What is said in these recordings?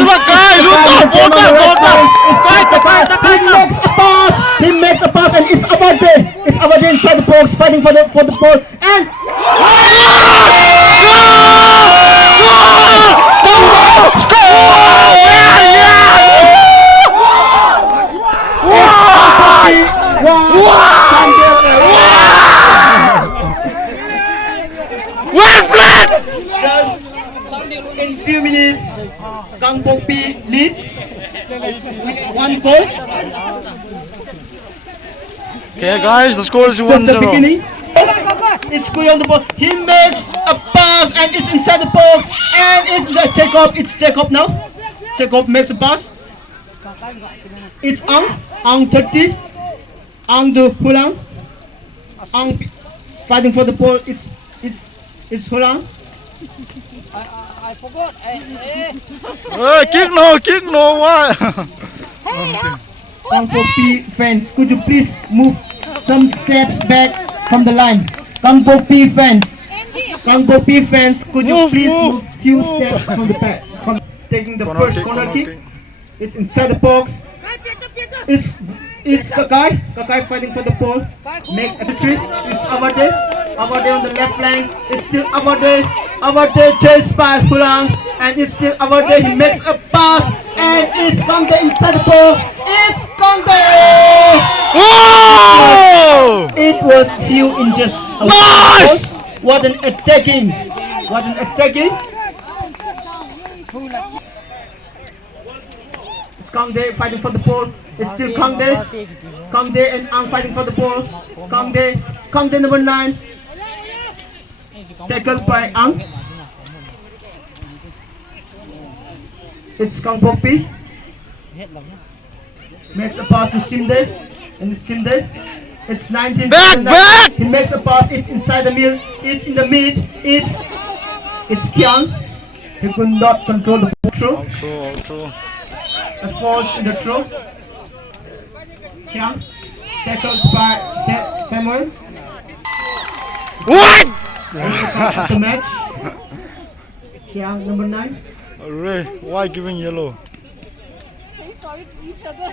coba Kai, lupa, botak, botak. Kai, tekan. He makes a pass and it's Abade. It's Abade inside the box, fighting for the ball. And just in few minutes, Gangte leads with 1 goal. Okay, guys, the score is Just the 1-0. beginning. It's Kuya on the ball. He makes a pass and it's inside the box. And it's Jacob. It's Jacob now. Jacob makes a pass. It's Ang 30. Ang the Hulang. Ang fighting for the ball. It's Hulang. I forgot. Kick no, what? Gangte P fans, could you please move some steps back from the line? Gangte P fans, could you please move few steps from the back? Taking the first corner kick. It's inside the box. It's Kaai fighting for the ball. Makes a street. It's Abade on the left flank. It's still Abade chased by Hulang. And it's still Abade. He makes a pass. And it's Gangte inside the box. It's Gangte! Oh! It was few inches. Nice! What an attacking! It's Gangte fighting for the ball. It's still Gangte and Ang fighting for the ball. Gangte number 9. Tackled by Ang. It's Gangte. Makes a pass to Sinde. And it's Sinde. It's 19. Back! He makes a pass. It's inside the middle. It's in the mid. It's Kiang. He could not control the throw. True. A falls in the throw. Kiang. Tackled by Samuel. What? The match. Kiang number 9. Ray, why giving yellow? Say sorry to each other.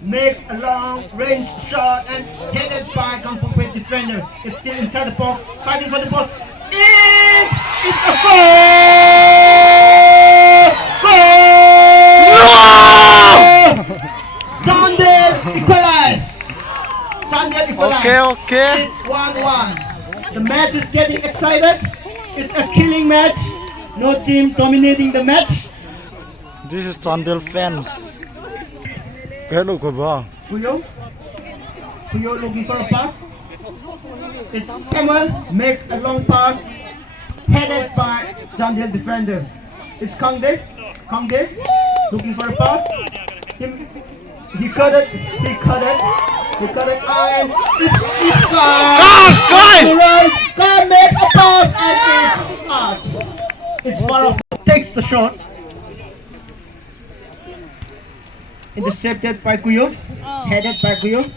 Makes a long range shot and headed by Gangte defender. It's still inside the box, fighting for the ball. It's a goal! Gangte equalized. Okay. It's 1-1. The match is getting excited. It's a killing match. No team dominating the match. This is Chandel fans. Hello, Kuba. Puyo looking for a pass. It's Samuel makes a long pass headed by Chandel defender. It's Gangte looking for a pass. He cut it and it's Kaai. Kaai makes a pass and it's out. It's far off. Takes the shot. Intercepted by Kuyo. Headed by Kuyo.